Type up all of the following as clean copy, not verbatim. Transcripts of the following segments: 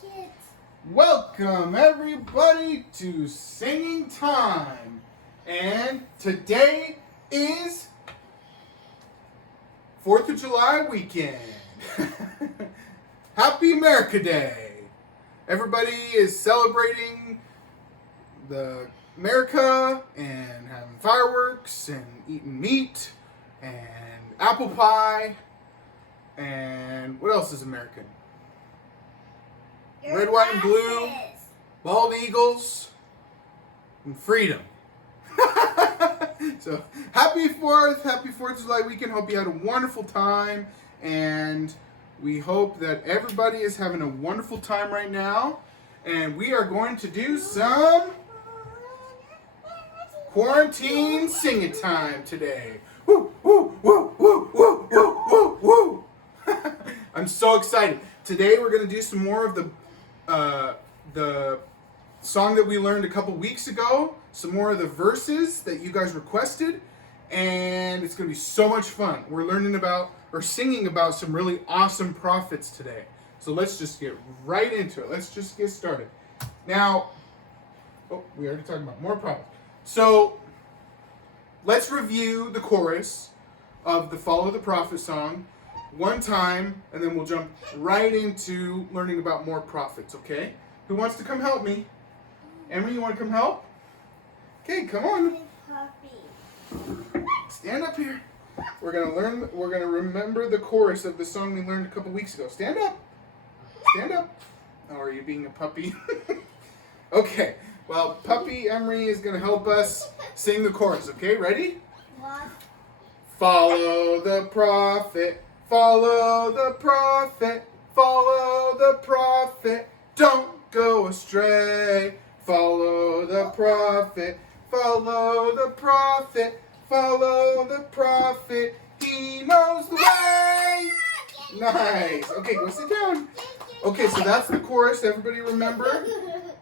Kids. Welcome everybody to Singing Time. And today is 4th of July weekend. Happy America Day. Everybody is celebrating the America and having fireworks and eating meat and apple pie. And what else is American? Red, white, and blue, bald eagles, and freedom. So, happy 4th of July weekend. Hope you had a wonderful time. And we hope that everybody is having a wonderful time right now. And we are going to do some quarantine singing time today. Woo, woo, woo, woo, woo, woo, woo, woo. I'm so excited. Today we're going to do some more of the song that we learned a couple weeks ago, some more of the verses that you guys requested, and it's going to be so much fun. We're learning about, or singing about, some really awesome prophets today. So let's just get right into it. Let's just get started. Now, we already talked about more prophets. So let's review the chorus of the Follow the Prophet song one time, and then we'll jump right into learning about more prophets, okay? Who wants to come help me? Emery, you want to come help? Okay, come on. Stand up here. We're gonna remember the chorus of the song we learned a couple weeks ago. Stand up. Stand up. Oh, are you being a puppy? Okay, well, Puppy Emery is gonna help us sing the chorus, okay? Ready? What? Follow the prophet. Follow the prophet, follow the prophet, don't go astray. Follow the prophet, follow the prophet, follow the prophet, he knows the way. Nice. Okay, go sit down. Okay, so that's the chorus. Everybody remember?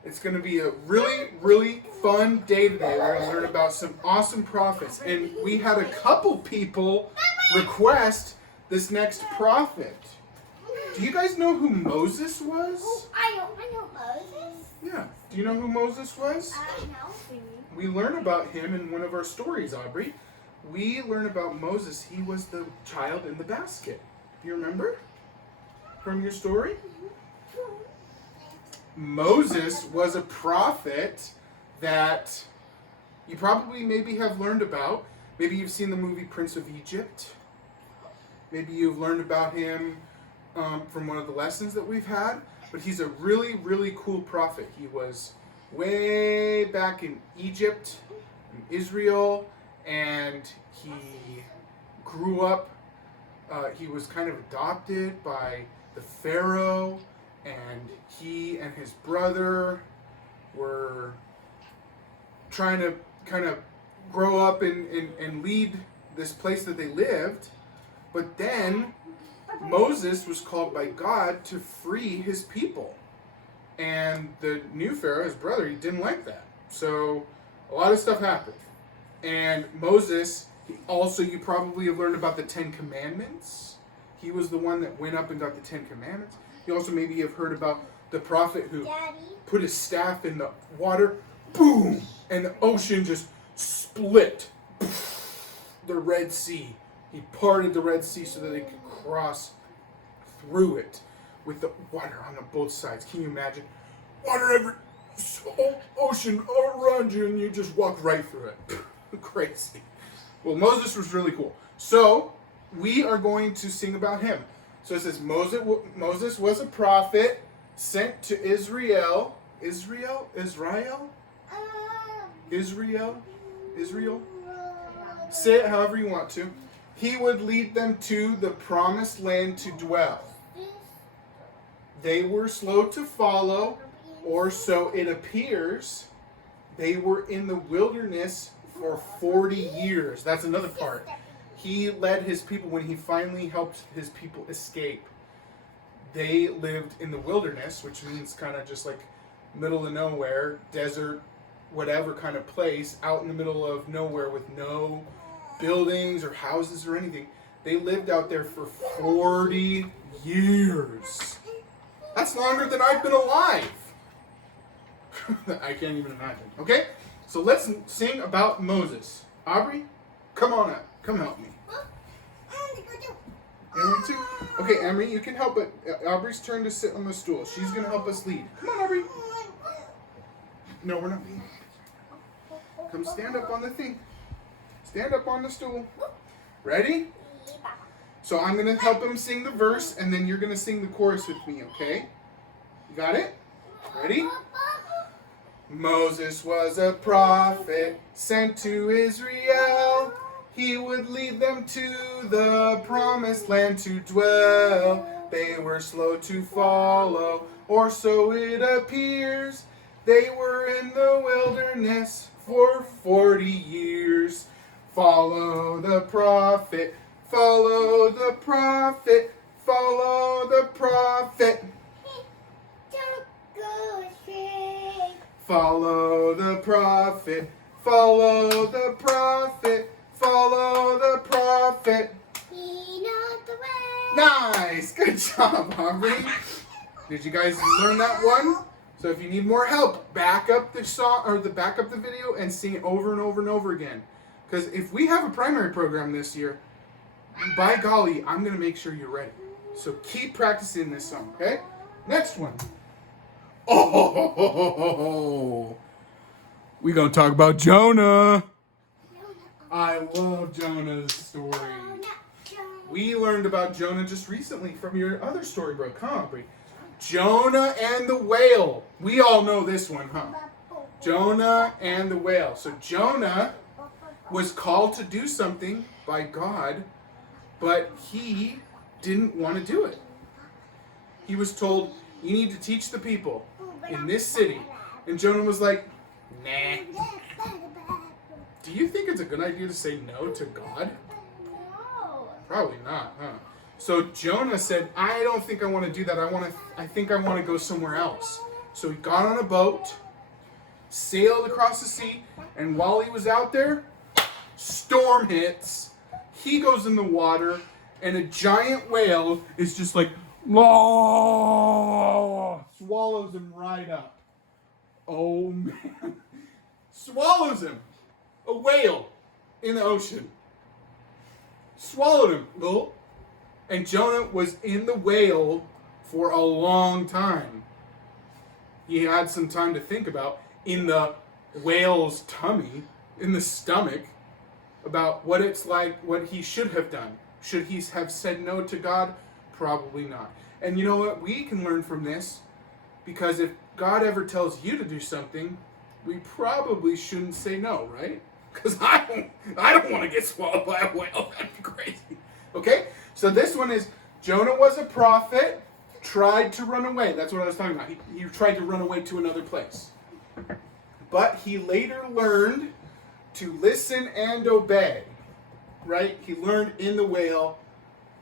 It's going to be a really, really fun day today. We're going to learn about some awesome prophets. And we had a couple people request this next prophet. Do you guys know who Moses was? Oh, I know Moses. Yeah. Do you know who Moses was? I know. We learn about him in one of our stories, Aubrey. We learn about Moses. He was the child in the basket. Do you remember from your story? Moses was a prophet that you probably maybe have learned about. Maybe you've seen the movie Prince of Egypt. Maybe you've learned about him from one of the lessons that we've had. But he's a really, really cool prophet. He was way back in Egypt, in Israel, and he grew up. He was kind of adopted by the Pharaoh, and he and his brother were trying to kind of grow up and lead this place that they lived. But then Moses was called by God to free his people. And the new Pharaoh, his brother, he didn't like that. So a lot of stuff happened. And Moses, you probably have learned about the 10 Commandments. He was the one that went up and got the 10 Commandments. You also maybe have heard about the prophet who put his staff in the water, boom, and the ocean just split. The Red Sea. He parted the Red Sea so that they could cross through it with the water on both sides. Can you imagine? Water ocean all around you, and you just walk right through it. Crazy. Well, Moses was really cool. So we are going to sing about him. So it says Moses was a prophet sent to Israel. Israel? Say it however you want to. He would lead them to the promised land to dwell. They were slow to follow, or so it appears. They were in the wilderness for 40 years. That's another part. He led his people when he finally helped his people escape. They lived in the wilderness, which means kind of just like middle of nowhere, desert, whatever kind of place, out in the middle of nowhere with no buildings or houses or anything. They lived out there for 40 years. That's longer than I've been alive. I can't even imagine. Okay? So let's sing about Moses. Aubrey, come on up. Come help me. Emery too? Okay, Emery, you can help, but Aubrey's turn to sit on the stool. She's going to help us lead. Come on, Aubrey. No, we're not leading. Come stand up on the thing. Stand up on the stool. Ready? So I'm going to help him sing the verse, and then you're going to sing the chorus with me, okay? You got it? Ready? Moses was a prophet sent to Israel. He would lead them to the promised land to dwell. They were slow to follow, or so it appears. They were in the wilderness for 40 years. Follow the prophet, follow the prophet, follow the prophet. Follow the prophet, follow the prophet, follow the prophet. He knows the way. Nice! Good job, Aubrey. Did you guys learn that one? So if you need more help, back up the song or back up the video and sing it over and over and over again. Because if we have a primary program this year, by golly, I'm going to make sure you're ready. So keep practicing this song, okay? Next one. Oh, we're going to talk about Jonah. I love Jonah's story. We learned about Jonah just recently from your other storybook, huh, Aubrey? Jonah and the whale. We all know this one, huh? Jonah and the whale. So Jonah was called to do something by God, but he didn't want to do it. He was told, you need to teach the people in this city. And Jonah was like, nah. Do you think it's a good idea to say no to God? No. Probably not, huh? So Jonah said, I don't think I want to do that. I think I want to go somewhere else. So he got on a boat, sailed across the sea, and while he was out there, storm hits. He goes in the water, and a giant whale is just like, swallows him right up. Oh, man. Swallows him. A whale in the ocean. Swallowed him. Oh. And Jonah was in the whale for a long time. He had some time to think about in the whale's tummy, in the stomach, about what it's like, what he should have done. Should he have said no to God? Probably not. And you know what? We can learn from this, because if God ever tells you to do something, we probably shouldn't say no, right? Because I don't want to get swallowed by a whale. That'd be crazy. Okay? So this one is, Jonah was a prophet, tried to run away. That's what I was talking about. He tried to run away to another place. But he later learned to listen and obey. Right? He learned in the whale,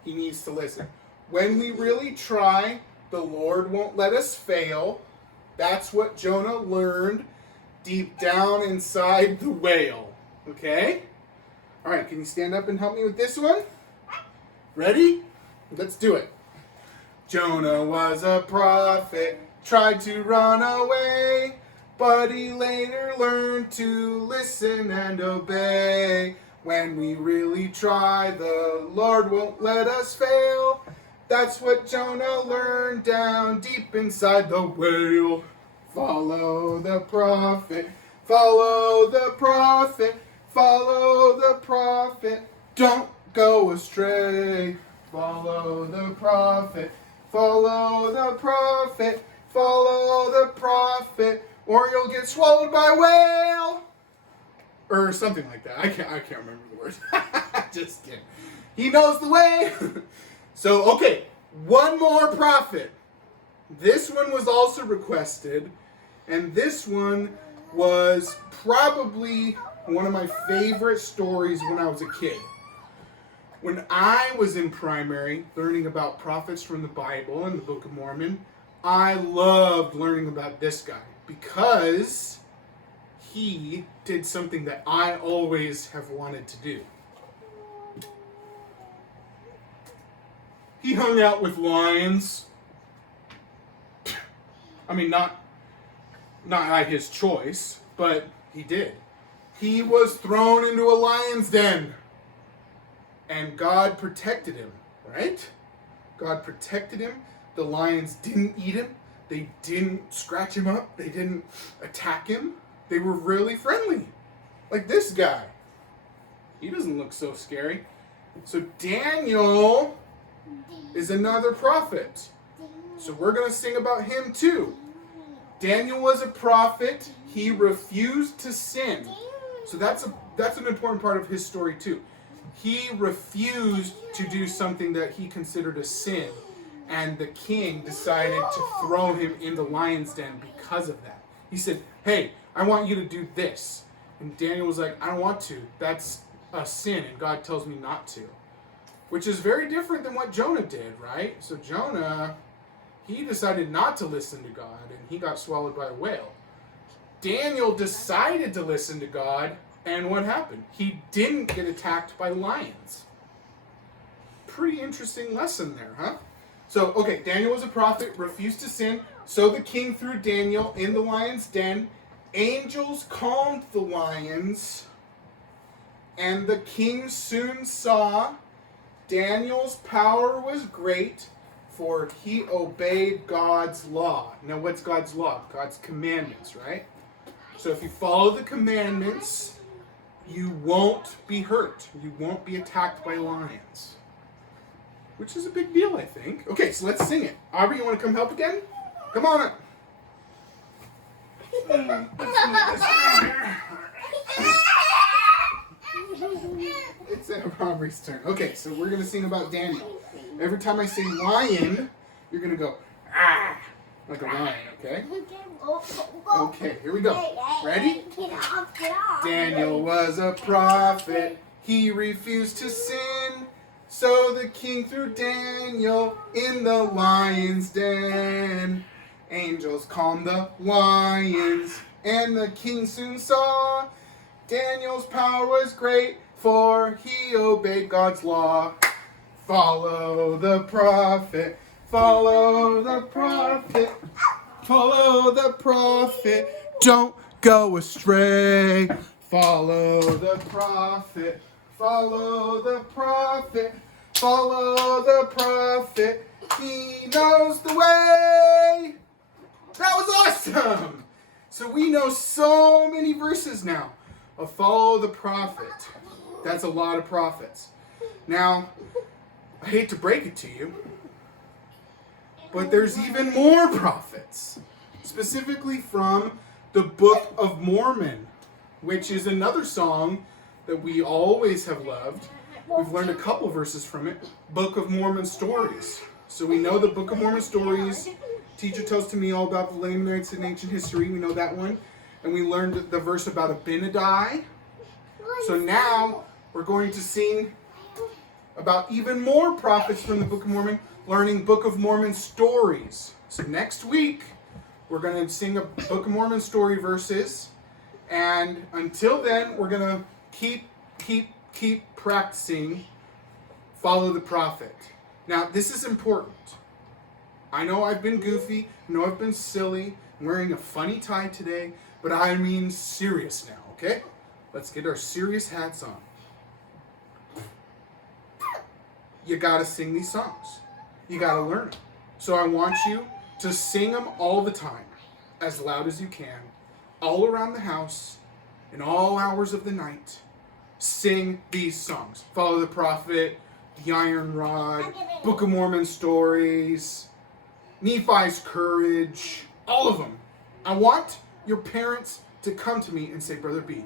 he needs to listen. When we really try, the Lord won't let us fail. That's what Jonah learned deep down inside the whale. Okay? All right, can you stand up and help me with this one? Ready? Let's do it. Jonah was a prophet, tried to run away, but he later learned to listen and obey. When we really try, the Lord won't let us fail. That's what Jonah learned down deep inside the whale. Follow the prophet, follow the prophet, follow the prophet, don't go astray. Follow the prophet, follow the prophet, follow the prophet, or you'll get swallowed by a whale. Or something like that. I can't remember the words. Just kidding. He knows the way. So, okay, one more prophet. This one was also requested, and this one was probably one of my favorite stories when I was a kid. When I was in primary, learning about prophets from the Bible and the Book of Mormon, I loved learning about this guy because he did something that I always have wanted to do. He hung out with lions. I mean, not at his choice, but he did. He was thrown into a lion's den. And God protected him, right? God protected him. The lions didn't eat him. They didn't scratch him up. They didn't attack him. They were really friendly. Like this guy. He doesn't look so scary. So Daniel is another prophet. So we're going to sing about him too. Daniel was a prophet. He refused to sin. So that's an important part of his story too. He refused to do something that he considered a sin. And the king decided to throw him in the lion's den because of that. He said, hey, I want you to do this. And Daniel was like, I don't want to. That's a sin, and God tells me not to. Which is very different than what Jonah did, right? So Jonah, he decided not to listen to God, and he got swallowed by a whale. Daniel decided to listen to God, and what happened? He didn't get attacked by lions. Pretty interesting lesson there, huh? So, okay, Daniel was a prophet, refused to sin. So the king threw Daniel in the lion's den. Angels calmed the lions. And the king soon saw Daniel's power was great, for he obeyed God's law. Now, what's God's law? God's commandments, right? So if you follow the commandments, you won't be hurt. You won't be attacked by lions. Which is a big deal, I think. Okay, so let's sing it. Aubrey, you want to come help again? Come on up. It's Aubrey's turn. Okay, so we're going to sing about Daniel. Every time I say lion, you're going to go, ah, like a lion, okay? Okay, here we go. Ready? Daniel was a prophet. He refused to sin. So the king threw Daniel in the lion's den. Angels calmed the lions, and the king soon saw Daniel's power was great, for he obeyed God's law. Follow the prophet, follow the prophet, follow the prophet, don't go astray. Follow the prophet, follow the prophet, follow the prophet, he knows the way. That was awesome! So we know so many verses now of follow the prophet. That's a lot of prophets. Now, I hate to break it to you, but there's even more prophets, specifically from the Book of Mormon, which is another song that we always have loved. We've learned a couple verses from it. Book of Mormon stories. So we know the Book of Mormon stories. Teacher tells to me all about the Lamanites in ancient history. We know that one. And we learned the verse about Abinadi. So now we're going to sing about even more prophets from the Book of Mormon, learning Book of Mormon stories. So next week, we're going to sing a Book of Mormon story verses. And until then, we're going to keep practicing follow the prophet. Now, this is important. I know I've been goofy. I know I've been silly. I'm wearing a funny tie today. But I mean serious now, okay? Let's get our serious hats on. You gotta sing these songs. You gotta learn them. So I want you to sing them all the time, as loud as you can, all around the house, in all hours of the night. Sing these songs. Follow the prophet, the iron rod, Book of Mormon stories, Nephi's courage, all of them. I want your parents to come to me and say, Brother B,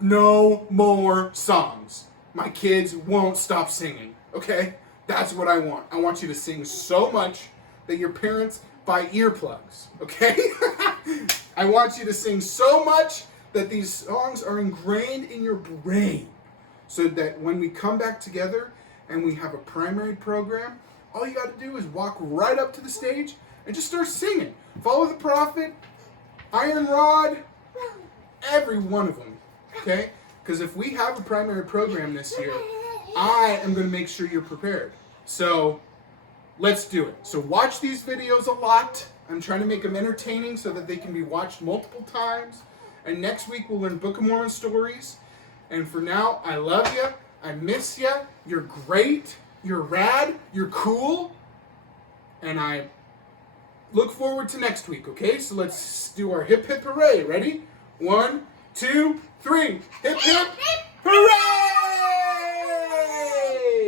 no more songs. My kids won't stop singing, okay? That's what I want. I want you to sing so much that your parents buy earplugs, okay? I want you to sing so much that these songs are ingrained in your brain so that when we come back together and we have a primary program, all you got to do is walk right up to the stage and just start singing. Follow the prophet, iron rod, every one of them, okay? Because if we have a primary program this year, I am going to make sure you're prepared. So let's do it. So watch these videos a lot. I'm trying to make them entertaining so that they can be watched multiple times. And next week we'll learn Book of Mormon stories. And for now, I love you. I miss you. You're great. You're rad. You're cool. And I look forward to next week, okay? So let's do our hip hip hooray. Ready? 1, 2, 3. Hip hip hooray!